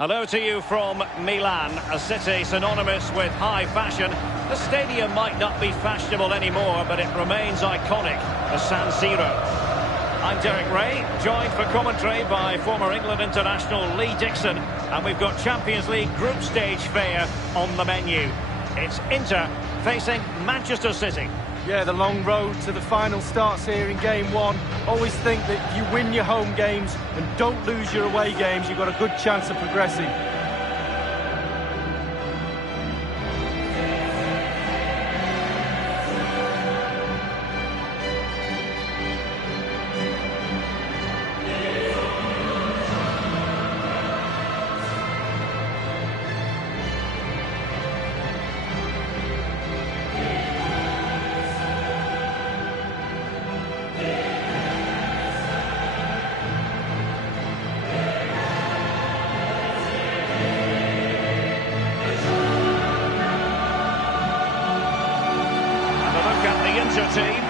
Hello to you from Milan, a city synonymous with high fashion. The stadium might not be fashionable anymore, but it remains iconic, the San Siro. I'm Derek Ray, joined for commentary by former England international Lee Dixon, and we've got Champions League group stage fare on the menu. It's Inter facing Manchester City. Yeah, the long road to the final starts here in game one. Always think that if you win your home games and don't lose your away games, you've got a good chance of progressing. Team.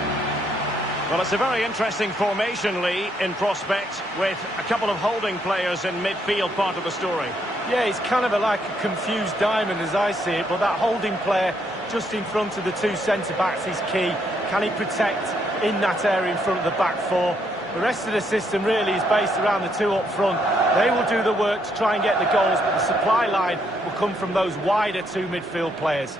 Well, it's a very interesting formation, Lee, in prospect, with a couple of holding players in midfield part of the story. Yeah, it's kind of like a confused diamond as I see it, but that holding player just in front of the two centre-backs is key. Can he protect in that area in front of the back four? The rest of the system really is based around the two up front. They will do the work to try and get the goals, but the supply line will come from those wider two midfield players.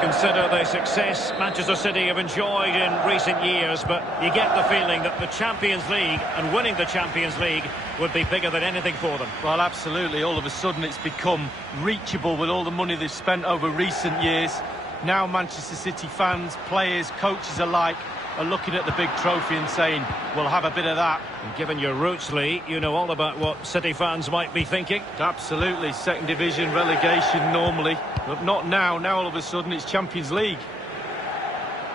Consider the success Manchester City have enjoyed in recent years, but you get the feeling that the Champions League and winning the Champions League would be bigger than anything for them. Well, absolutely. All of a sudden it's become reachable with all the money they've spent over recent years. Now Manchester City fans, players, coaches alike are looking at the big trophy and saying, we'll have a bit of that. And given your roots, Lee, you know all about what City fans might be thinking. Absolutely. Second division, relegation normally. But not now. Now all of a sudden it's Champions League.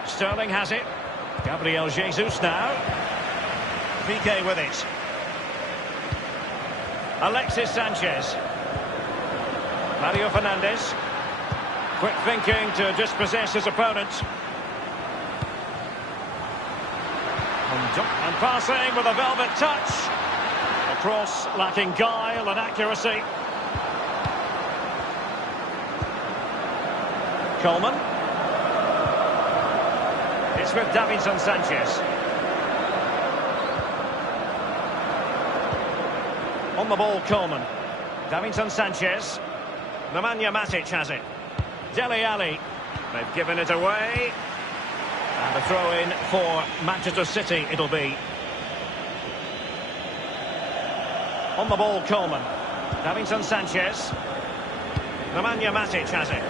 Sterling has it. Gabriel Jesus now. PK with it. Alexis Sanchez. Mario Fernandes. Quick thinking to dispossess his opponent. And passing with a velvet touch. A cross lacking guile and accuracy. Coleman. It's with Davinson Sanchez. On the ball, Coleman. Davinson Sanchez. Nemanja Matic has it. Dele Alli. They've given it away. And a throw-in for Manchester City it'll be. On the ball, Coleman. Davinson Sanchez. Nemanja Matic has it.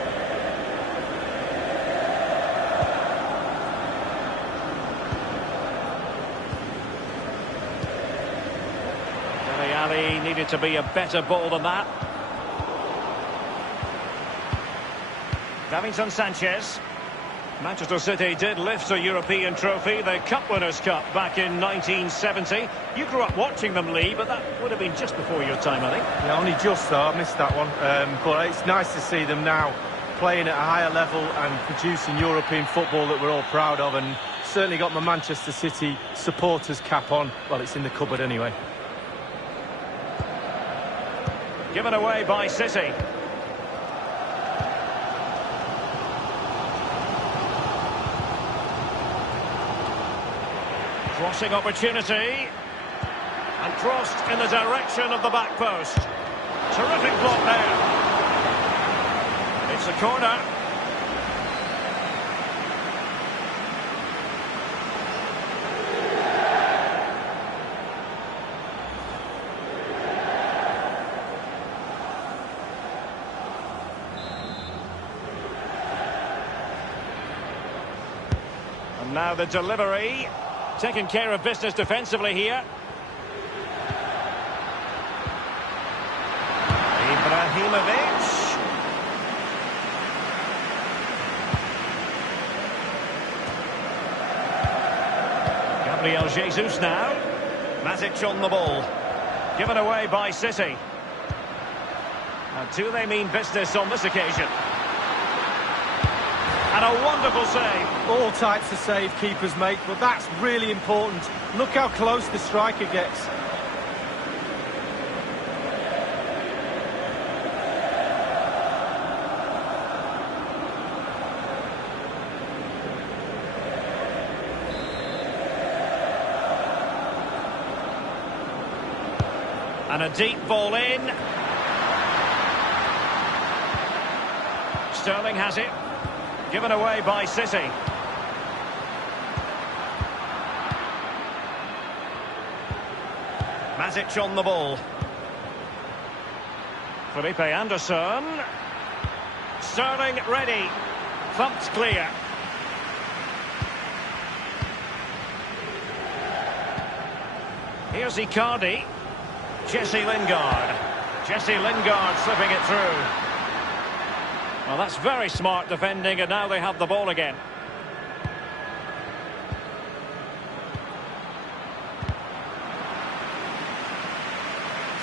Dele Alli needed to be a better ball than that. Davinson Sanchez. Manchester City did lift a European trophy, the Cup Winners' Cup, back in 1970. You grew up watching them, Lee, but that would have been just before your time, I think. Yeah, only just, though. I missed that one. But it's nice to see them now playing at a higher level and producing European football that we're all proud of, and certainly got my Manchester City supporters cap on. Well, it's in the cupboard anyway. Given away by City. Crossing opportunity, and crossed in the direction of the back post. Terrific block there. It's a corner. And now the delivery. Taking care of business defensively here. Ibrahimovic. Gabriel Jesus now. Matic on the ball. Given away by City. Now, do they mean business on this occasion? And a wonderful save. All types of save keepers make, but that's really important. Look how close the striker gets. And a deep ball in. Sterling has it. Given away by City. Matic on the ball. Felipe Anderson. Sterling ready. Thumped clear. Here's Icardi. Jesse Lingard. Jesse Lingard slipping it through. Well, that's very smart defending, and now they have the ball again.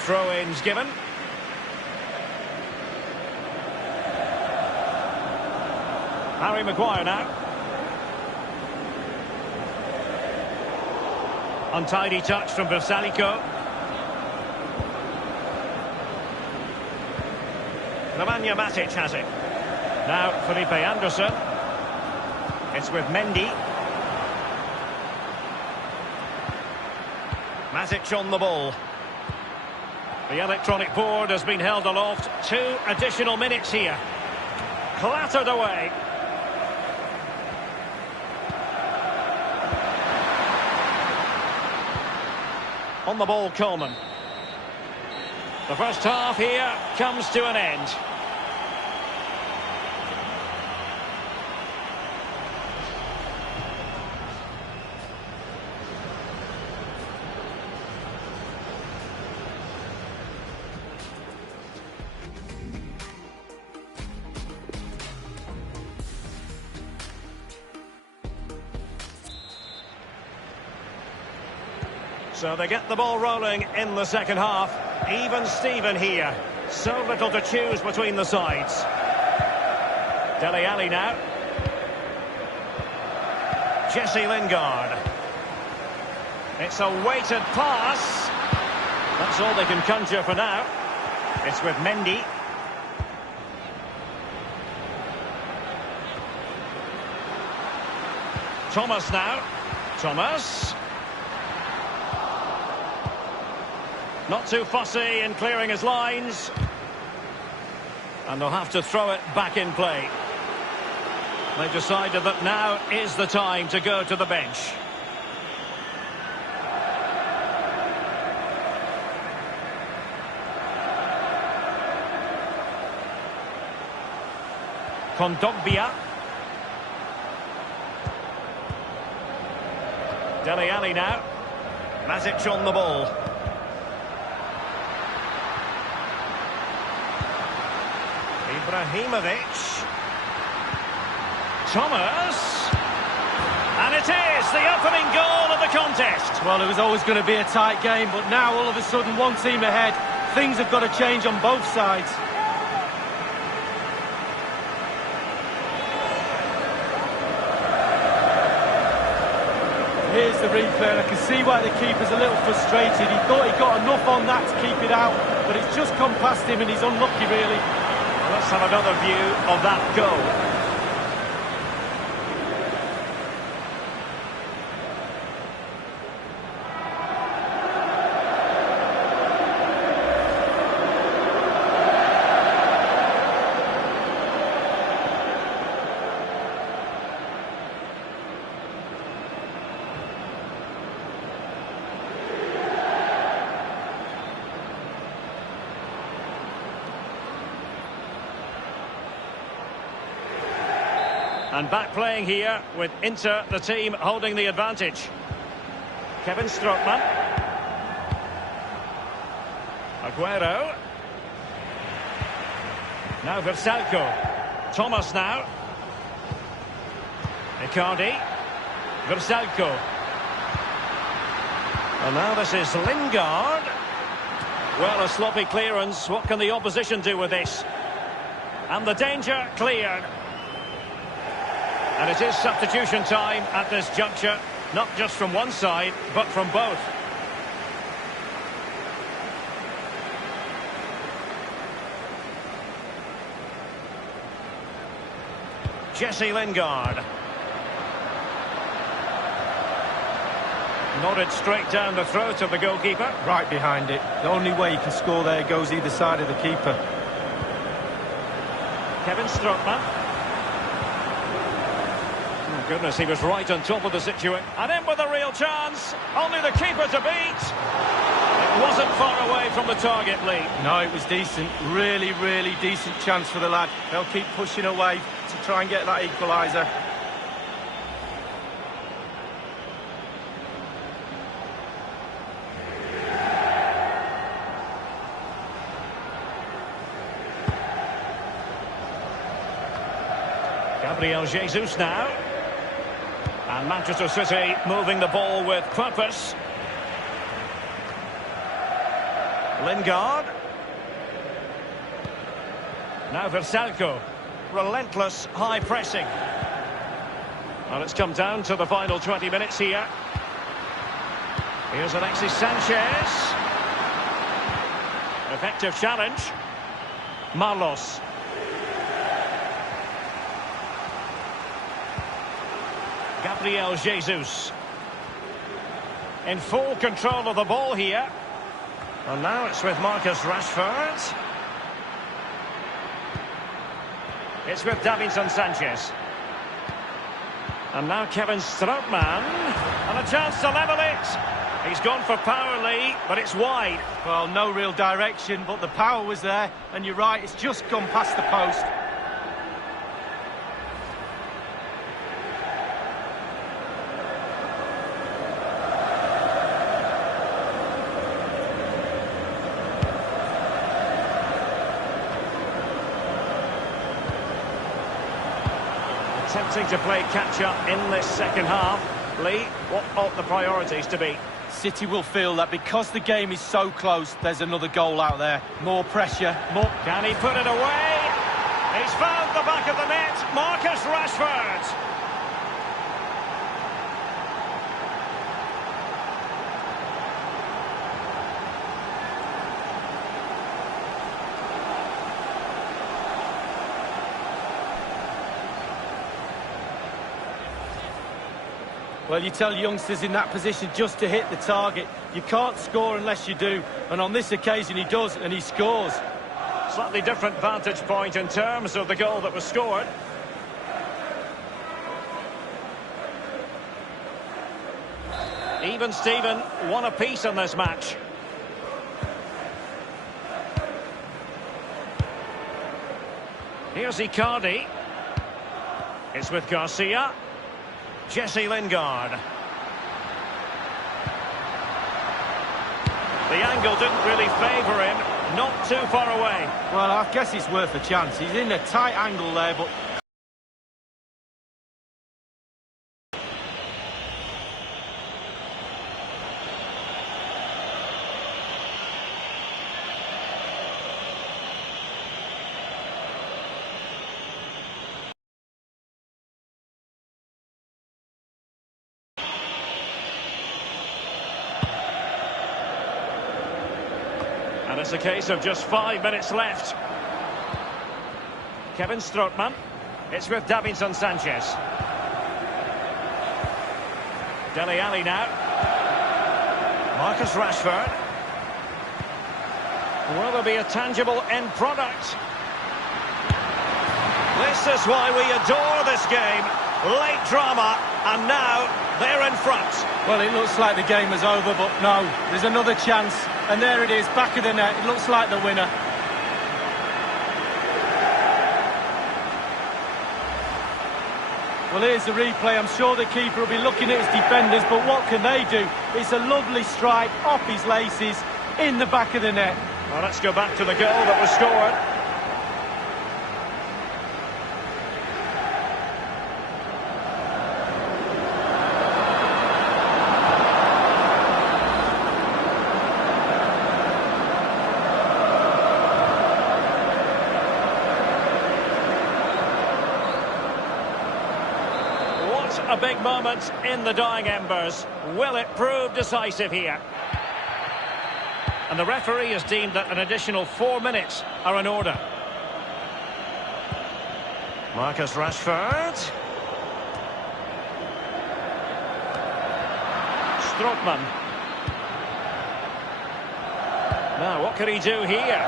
Throw-ins given. Harry Maguire now. Untidy touch from Versalico. Nemanja Matic has it. Now Felipe Anderson. It's with Mendy. Matic on the ball. The electronic board has been held aloft. 2 additional minutes here. Clattered away. On the ball, Coleman. The first half here comes to an end. So they get the ball rolling in the second half. Even Steven here. So little to choose between the sides. Dele Alli now. Jesse Lingard. It's a weighted pass. That's all they can conjure for now. It's with Mendy. Thomas now. Thomas. Not too fussy in clearing his lines. And they'll have to throw it back in play. They've decided that now is the time to go to the bench. Kondogbia. Dele Alli now. Matic on the ball. Ibrahimovic. Thomas. And it is the opening goal of the contest. Well, it was always going to be a tight game, but now all of a sudden one team ahead. Things have got to change on both sides. Here's the replay, and I can see why the keeper's a little frustrated. He thought he got enough on that to keep it out, but it's just come past him and he's unlucky, really. Let's have another view of that goal. And back playing here with Inter, the team holding the advantage. Kevin Strootman. Aguero. Now Versalco. Thomas now. Icardi. Versalco. And now this is Lingard. Well, a sloppy clearance. What can the opposition do with this? And the danger cleared. And it is substitution time at this juncture, not just from one side, but from both. Jesse Lingard. Nodded straight down the throat of the goalkeeper. Right behind it. The only way you can score there goes either side of the keeper. Kevin Strootman. Oh, goodness, he was right on top of the situation. And in with a real chance. Only the keeper to beat. It wasn't far away from the target, Lee. No, it was decent. Really, really decent chance for the lad. They'll keep pushing away to try and get that equaliser. Gabriel Jesus now. And Manchester City moving the ball with purpose. Lingard. Now Versalco. Relentless high pressing. Well, it's come down to the final 20 minutes here. Here's Alexis Sanchez. Effective challenge. Marlos. Gabriel Jesus. In full control of the ball here. And now it's with Marcus Rashford. It's with Davinson Sanchez. And now Kevin Strootman. And a chance to level it. He's gone for power, Lee, but it's wide. Well, no real direction, but the power was there. And you're right, it's just gone past the post. Attempting to play catch-up in this second half. Lee, what ought the priorities to be? City will feel that because the game is so close, there's another goal out there. More pressure, more... Can he put it away? He's found the back of the net. Marcus Rashford. Well, you tell youngsters in that position just to hit the target. You can't score unless you do. And on this occasion, he does, and he scores. Slightly different vantage point in terms of the goal that was scored. Even Steven, one apiece in this match. Here's Icardi. It's with Garcia. Jesse Lingard. The angle didn't really favour him. Not too far away. Well, I guess it's worth a chance. He's in a tight angle there, but... And it's a case of just 5 minutes left. Kevin Strootman. It's with Davinson Sanchez. Dele Alli now. Marcus Rashford. Will there be a tangible end product? This is why we adore this game. Late drama, and now they're in front. Well, it looks like the game is over, but no, there's another chance. And there it is, back of the net. It looks like the winner. Well, here's the replay. I'm sure the keeper will be looking at his defenders, but what can they do? It's a lovely strike off his laces in the back of the net. Well, let's go back to the goal that was scored. a big moment in the dying embers. Will it prove decisive here? And the referee has deemed that an additional 4 minutes are in order. Marcus Rashford. Strootman. Now, what can he do here?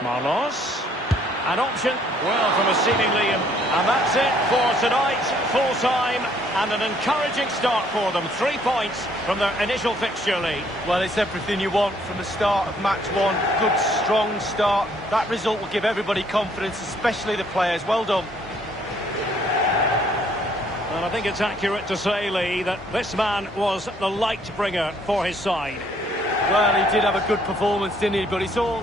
Marlos. An option, well, from a seemingly... And that's it for tonight. Full time and an encouraging start for them. 3 points from their initial fixture lead. Well, it's everything you want from the start of match one. Good, strong start. That result will give everybody confidence, especially the players. Well done. And I think it's accurate to say, Lee, that this man was the light bringer for his side. Well, he did have a good performance, didn't he? But it's all...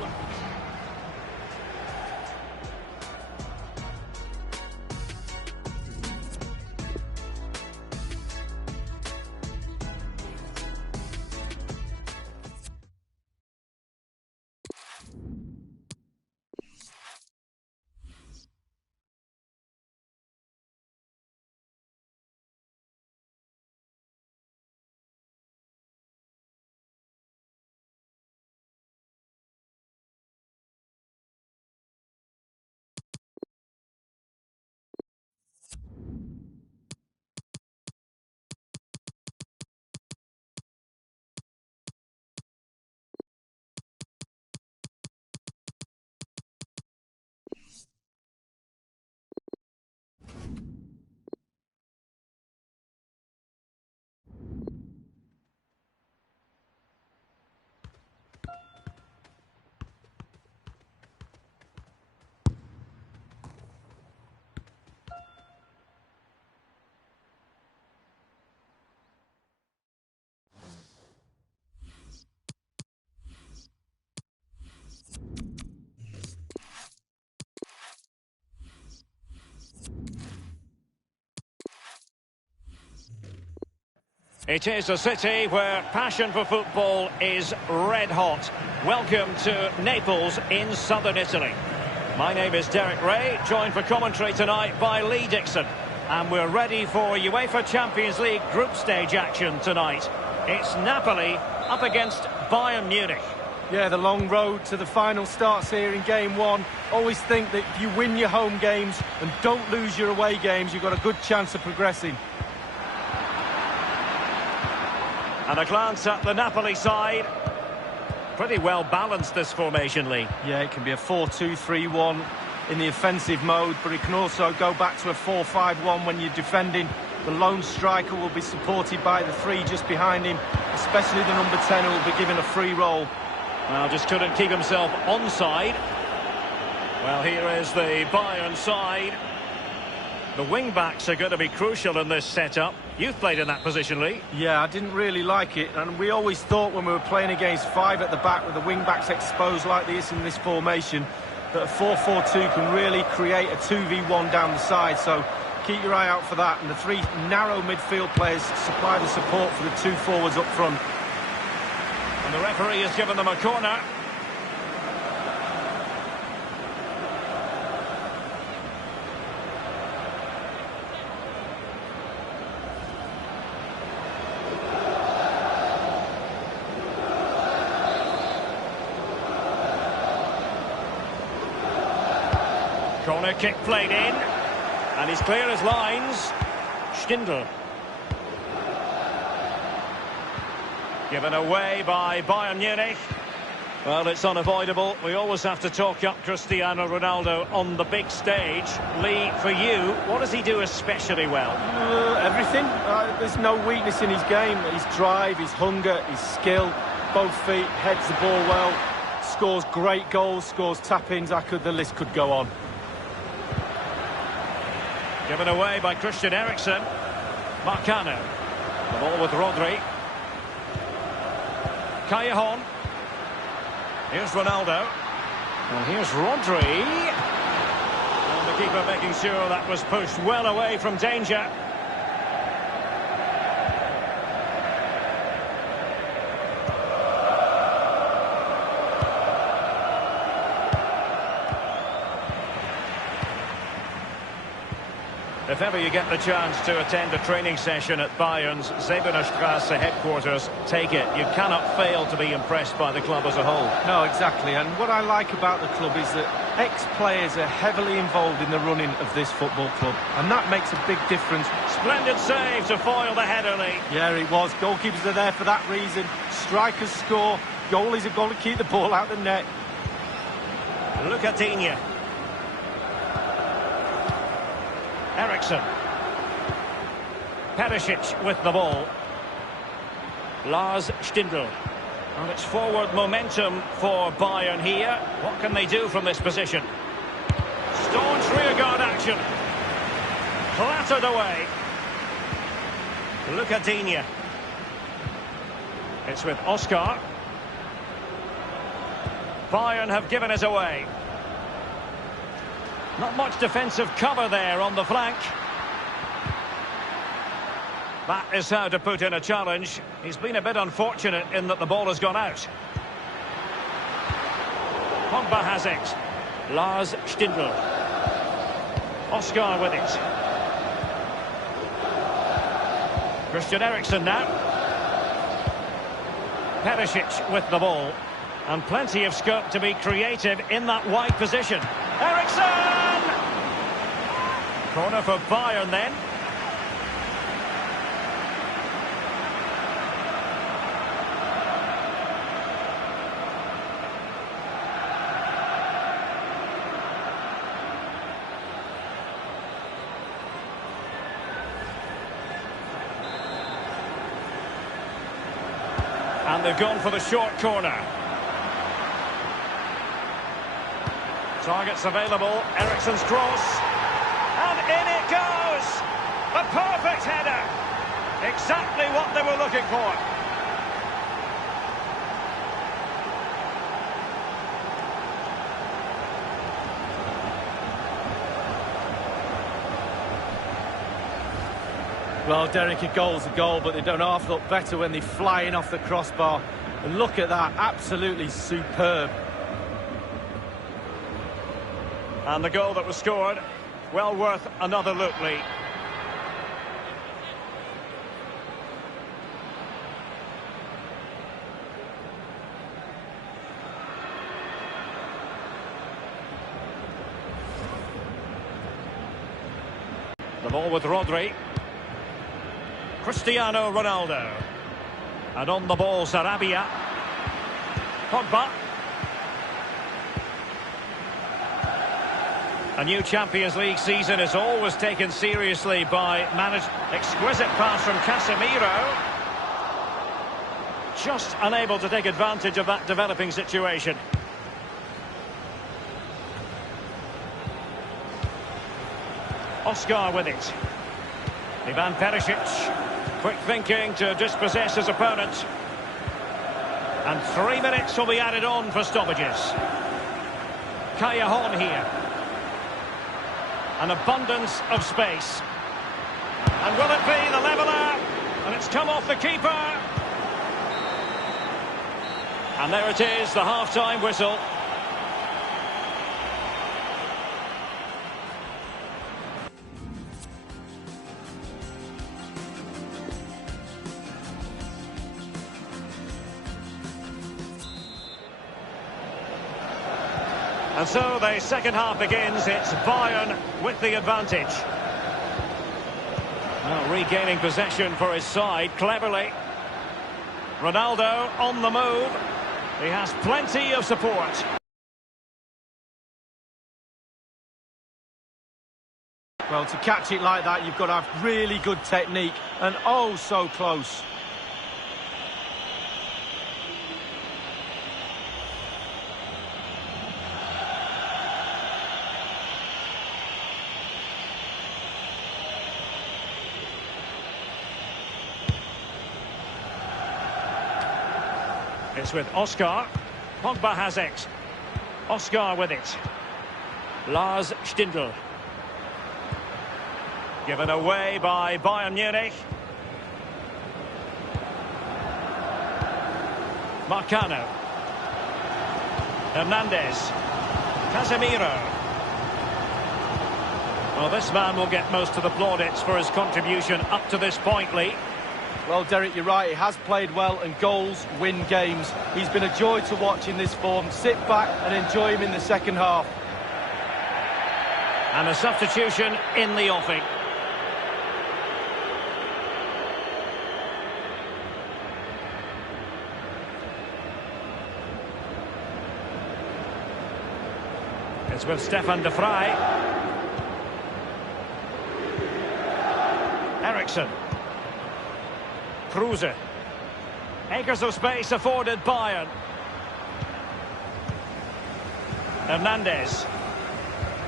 It is a city where passion for football is red hot. Welcome to Naples in southern Italy. My name is Derek Ray, joined for commentary tonight by Lee Dixon. And we're ready for UEFA Champions League group stage action tonight. It's Napoli up against Bayern Munich. Yeah, the long road to the final starts here in game one. Always think that if you win your home games and don't lose your away games, you've got a good chance of progressing. And a glance at the Napoli side. Pretty well balanced, this formation, Lee. Yeah, it can be a 4-2-3-1 in the offensive mode, but it can also go back to a 4-5-1 when you're defending. The lone striker will be supported by the three just behind him, especially the number 10 who will be given a free roll. Well, just couldn't keep himself onside. Well, here is the Bayern side. The wing-backs are going to be crucial in this setup. You've played in that position, Lee. Yeah, I didn't really like it, and we always thought when we were playing against five at the back with the wing-backs exposed like this in this formation, that a 4-4-2 can really create a 2v1 down the side, so keep your eye out for that. And the three narrow midfield players supply the support for the two forwards up front. And the referee has given them a corner. Corner kick played in, and he's clear as lines. Stindl. Given away by Bayern Munich. Well, it's unavoidable. We always have to talk up Cristiano Ronaldo on the big stage. Lee, for you, what does he do especially well? Everything. There's no weakness in his game. His drive, his hunger, his skill, both feet, heads the ball well, scores great goals, scores tap-ins. The list could go on. Given away by Christian Eriksen. Marcano. The ball with Rodri. Callejon. Here's Ronaldo. And here's Rodri. And the keeper making sure that was pushed well away from danger. If ever you get the chance to attend a training session at Bayern's Sebenerstrasse headquarters, take it. You cannot fail to be impressed by the club as a whole. No, exactly. And what I like about the club is that ex-players are heavily involved in the running of this football club. And that makes a big difference. Splendid save to foil the header, Lee. Yeah, it was. Goalkeepers are there for that reason. Strikers score. Goalies have got to keep the ball out of the net. Lucatinha. Eriksson. Perisic with the ball. Lars Stindl. And it's forward momentum for Bayern here. What can they do from this position? Staunch rearguard action. Clattered away. Lucatinha. It's with Oscar. Bayern have given it away. Not much defensive cover there on the flank. That is how to put in a challenge. He's been a bit unfortunate in that the ball has gone out. Pogba has it. Lars Stindl. Oscar with it. Christian Eriksen now. Perisic with the ball. And plenty of scope to be creative in that wide position. Eriksen! Corner for Bayern then. And they've gone for the short corner. Targets available. Eriksen's cross. And in it goes! A perfect header! Exactly what they were looking for. Well, Derek, a goal's a goal, but they don't half look better when they fly in off the crossbar. And look at that, absolutely superb. And the goal that was scored, well worth another look, Lee. The ball with Rodri. Cristiano Ronaldo. And on the ball, Sarabia. Pogba. A new Champions League season is always taken seriously by managed. Exquisite pass from Casemiro. Just unable to take advantage of that developing situation. Oscar with it. Ivan Perisic. Quick thinking to dispossess his opponent. And 3 minutes will be added on for stoppages. Callejon here. An abundance of space. And will it be the leveller? And it's come off the keeper. And there it is, the half-time whistle. And so the second half begins. It's Bayern with the advantage. Now regaining possession for his side cleverly. Ronaldo on the move. He has plenty of support. Well, to catch it like that, you've got to have really good technique. And oh, so close. It's with Oscar. Pogba has it. Oscar with it. Lars Stindl. Given away by Bayern Munich. Marcano. Hernandez. Casemiro. Well, this man will get most of the plaudits for his contribution up to this point, Lee. Well, Derek, you're right. He has played well, and goals win games. He's been a joy to watch in this form. Sit back and enjoy him in the second half. And a substitution in the offing. It's with Stefan de Vrij. Eriksson. Kruse. Acres of space afforded Bayern. Hernandez.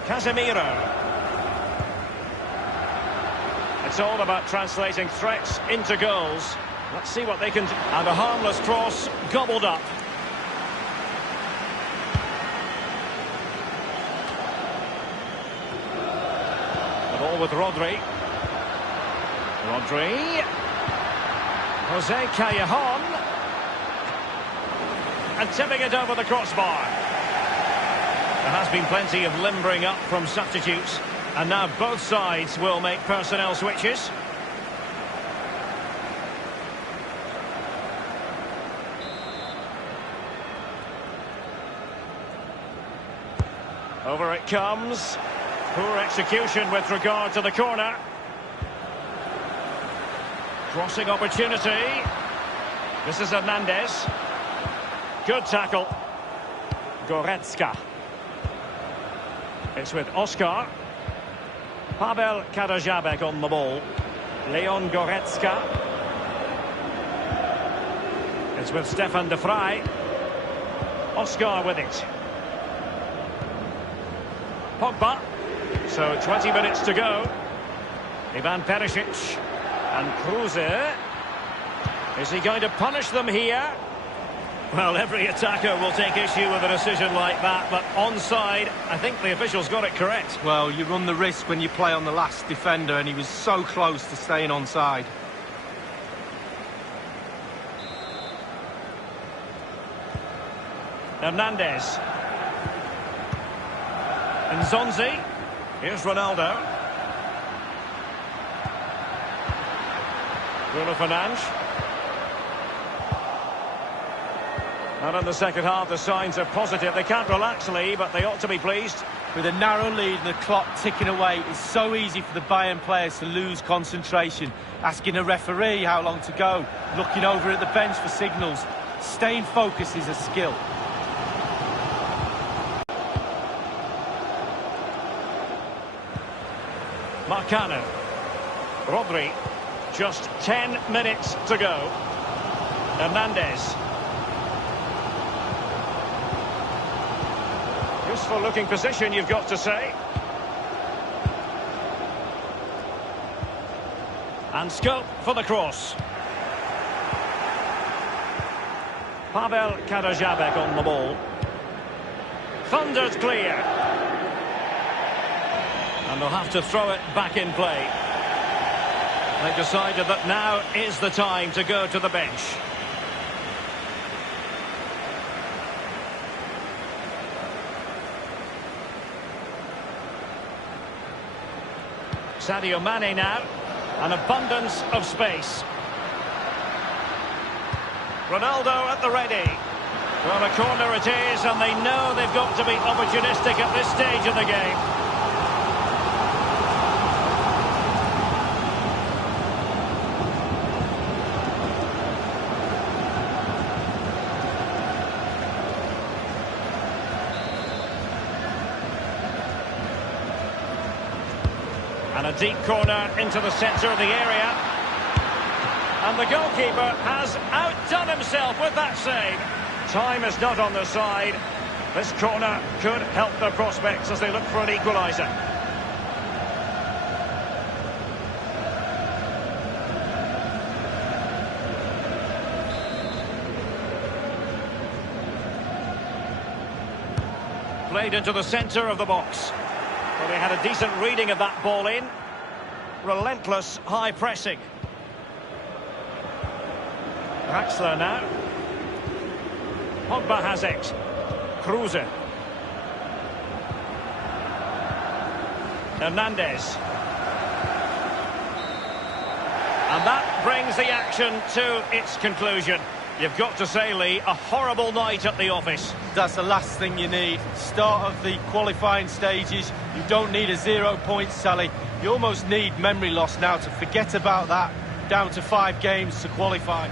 Casemiro. It's all about translating threats into goals. Let's see what they can do. And a harmless cross gobbled up. The ball with Rodri. Jose Callejon. And tipping it over the crossbar. There has been plenty of limbering up from substitutes. And now both sides will make personnel switches. Over it comes. Poor execution with regard to the corner. Crossing opportunity. This is Hernandez. Good tackle. Goretzka. It's with Oscar. Pavel Kadajabek on the ball. Leon Goretzka. It's with Stefan de Vrij. Oscar with it. Pogba. So 20 minutes to go. Ivan Perisic. And Kruse. Is he going to punish them here? Well, every attacker will take issue with a decision like that, but onside, I think the officials got it correct. Well, you run the risk when you play on the last defender, and he was so close to staying onside. Hernandez. Nzonzi. Here's Ronaldo. Bruno Fernandes. And in the second half, the signs are positive. They can't relax, Lee, but they ought to be pleased. With a narrow lead and the clock ticking away, it's so easy for the Bayern players to lose concentration. Asking a referee how long to go, looking over at the bench for signals. Staying focused is a skill. Marcano. Rodri. Just 10 minutes to go. Hernandez. Useful looking position, you've got to say. And scope for the cross. Pavel Kadajabek on the ball. Thundered clear. And they'll have to throw it back in play. They've decided that now is the time to go to the bench. Sadio Mane now. An abundance of space. Ronaldo at the ready. Well, a corner it is, and they know they've got to be opportunistic at this stage of the game. And a deep corner into the centre of the area. And the goalkeeper has outdone himself with that save. Time is not on their side. This corner could help their prospects as they look for an equaliser. Played into the centre of the box. Well, they had a decent reading of that ball in. Relentless high pressing. Draxler now. Pogba has it. Kruse. Hernandez. And that brings the action to its conclusion. You've got to say, Lee, a horrible night at the office. That's the last thing you need. Start of the qualifying stages. You don't need a 0 point tally. You almost need memory loss now to forget about that. Down to 5 games to qualify.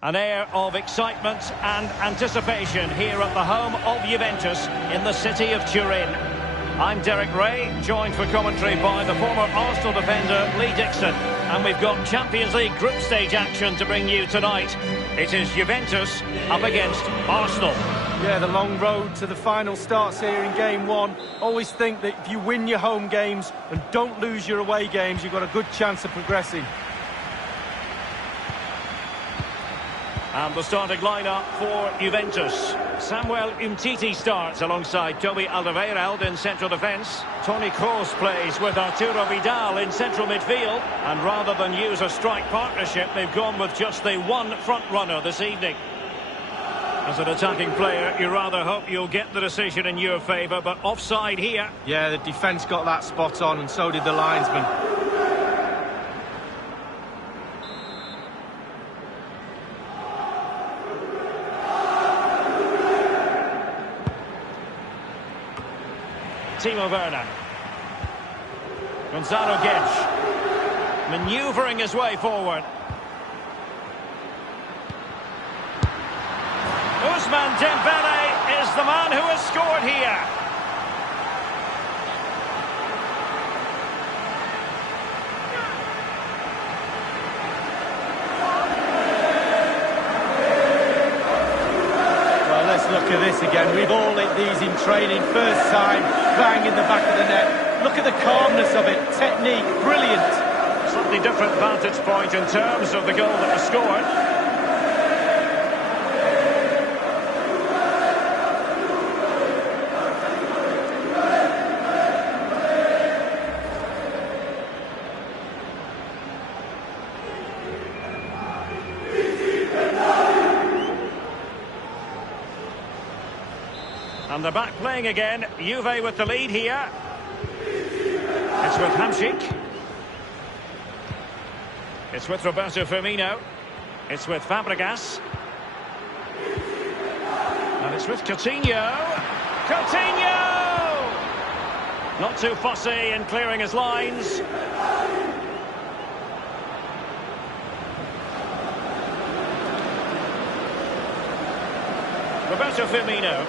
An air of excitement and anticipation here at the home of Juventus in the city of Turin. I'm Derek Ray, joined for commentary by the former Arsenal defender Lee Dixon. And we've got Champions League group stage action to bring you tonight. It is Juventus up against Arsenal. Yeah, the long road to the final starts here in game one. Always think that if you win your home games and don't lose your away games, you've got a good chance of progressing. And the starting lineup for Juventus. Samuel Umtiti starts alongside Toby Alderweireld in central defence. Toni Kroos plays with Arturo Vidal in central midfield. And rather than use a strike partnership, they've gone with just the one front runner this evening. As an attacking player, you rather hope you'll get the decision in your favour, but offside here. Yeah, the defence got that spot on, and so did the linesman. Timo Werner. Gonzalo Guedes. Manoeuvring his way forward. Ousmane Dembele is the man who has scored here. Well, let's look at this again. We've all hit these in training. First time, bang in the back of the net. Look at the calmness of it. Technique, brilliant. Slightly different vantage point in terms of the goal that was scored. And they're back playing again. Juve with the lead here. It's with Hamšík. It's with Roberto Firmino. It's with Fabregas. And it's with Coutinho. Coutinho! Not too fussy in clearing his lines. Roberto Firmino.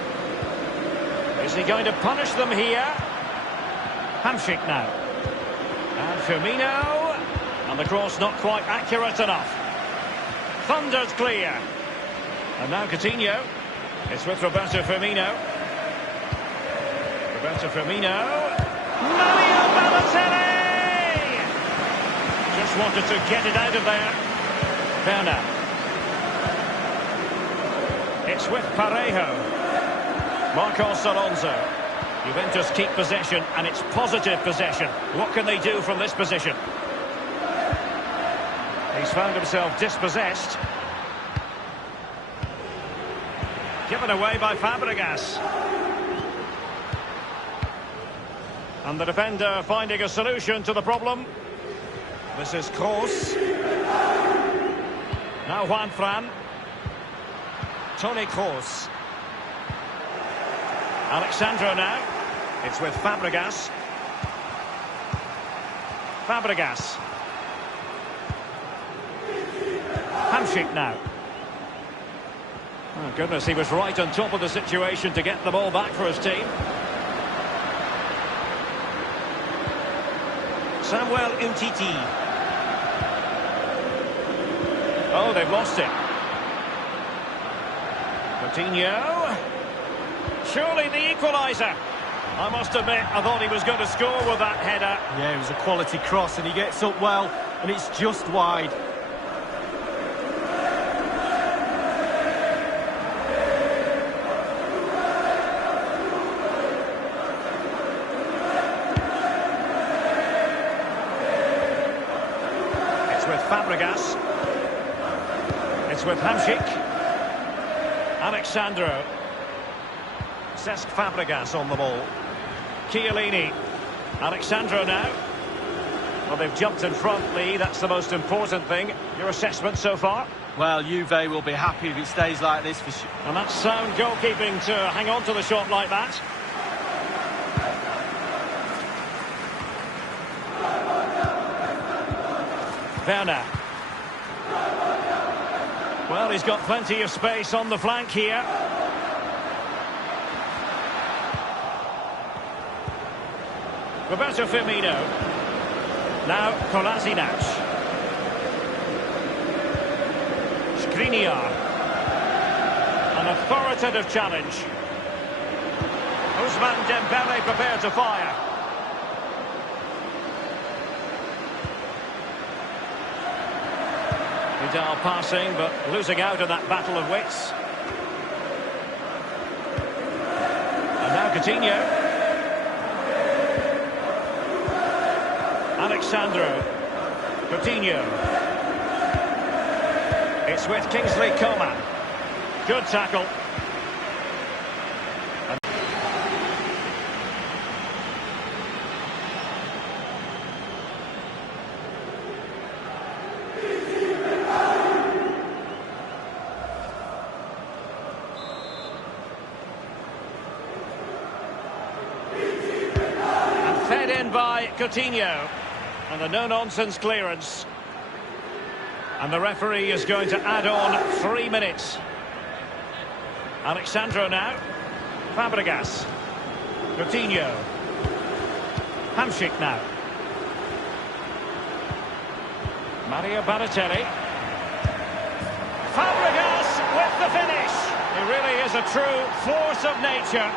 Is he going to punish them here? Hamšík now. And Firmino. And the cross not quite accurate enough. Thunder's clear. And now Coutinho. It's with Roberto Firmino. Roberto Firmino. Mario Balotelli! Just wanted to get it out of there. Werner. It's with Parejo. Marcos Alonso. Juventus keep possession, and it's positive possession. What can they do from this position? He's found himself dispossessed. Given away by Fabregas. And the defender finding a solution to the problem. This is Kroos. Now Juan Fran. Toni Kroos. Alexandro now. It's with Fabregas. Fabregas. Hamsik now. Oh goodness, he was right on top of the situation to get the ball back for his team. Samuel Umtiti. Oh, they've lost it. Coutinho. Surely the equaliser. I must admit, I thought he was going to score with that header. Yeah, it was a quality cross and he gets up well and it's just wide. With Fabregas. It's with Hamsik. Alexandro. Cesc Fabregas on the ball. Chiellini. Alexandro now. Well, they've jumped in front, Lee. That's the most important thing. Your assessment so far? Well, Juve will be happy if it stays like this for sure. And that's sound goalkeeping to hang on to the shot like that. Werner. Well, he's got plenty of space on the flank here. Roberto Firmino. Now Kolasinac. Skriniar. An authoritative challenge. Ousmane Dembele prepared to fire. Vidal passing, but losing out in that battle of wits. And now Coutinho. Alexandro. Coutinho. It's with Kingsley Coman. Good tackle. Fed in by Coutinho. And a no-nonsense clearance. And the referee is going to add on 3 minutes. Alexandro now. Fabregas. Coutinho. Hamsik now. Mario Balotelli. Fabregas with the finish. He really is a true force of nature.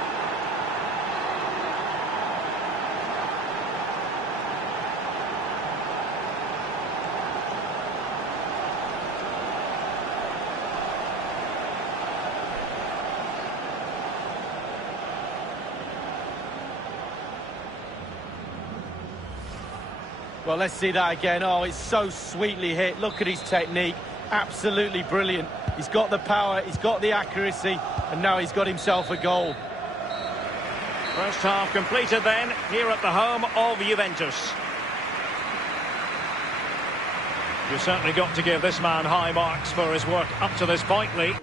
Well, let's see that again. Oh, it's so sweetly hit. Look at his technique. Absolutely brilliant. He's got the power, he's got the accuracy, and now he's got himself a goal. First half completed then, here at the home of Juventus. You've certainly got to give this man high marks for his work up to this point, Lee.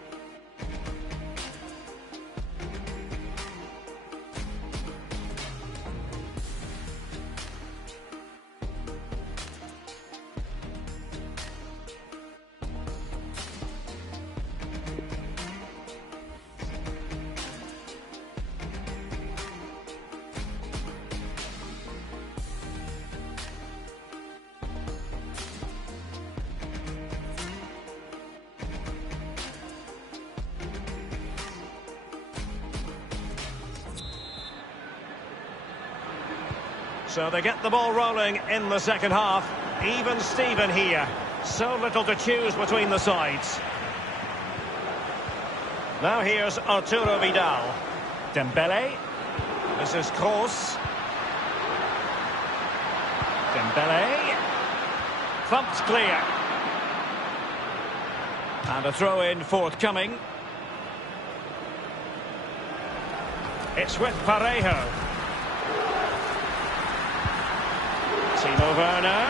So they get the ball rolling in the second half. Even Steven here. So little to choose between the sides. Now here's Arturo Vidal. Dembele. This is Kroos. Dembele. Thumped clear. And a throw-in forthcoming. It's with Parejo. Timo Werner.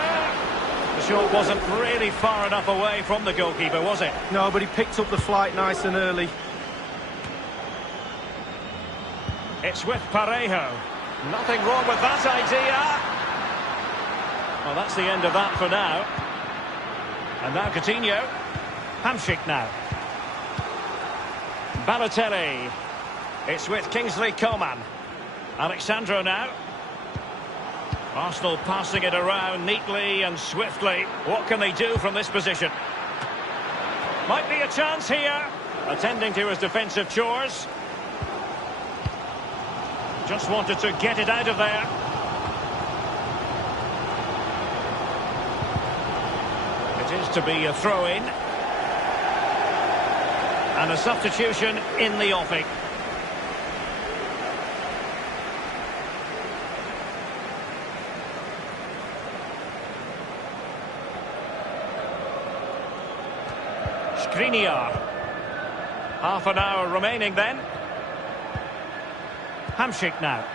The shot wasn't really far enough away from the goalkeeper, was it? No, but he picked up the flight nice and early. It's with Parejo. Nothing wrong with that idea. Well, that's the end of that for now. And now Coutinho. Hamsik now. Balotelli. It's with Kingsley Coman. Alexandro now. Arsenal passing it around neatly and swiftly. What can they do from this position? Might be a chance here. Attending to his defensive chores. Just wanted to get it out of there. It is to be a throw-in. And a substitution in the offing. Skriniar. Half an hour remaining then. Hamsik now.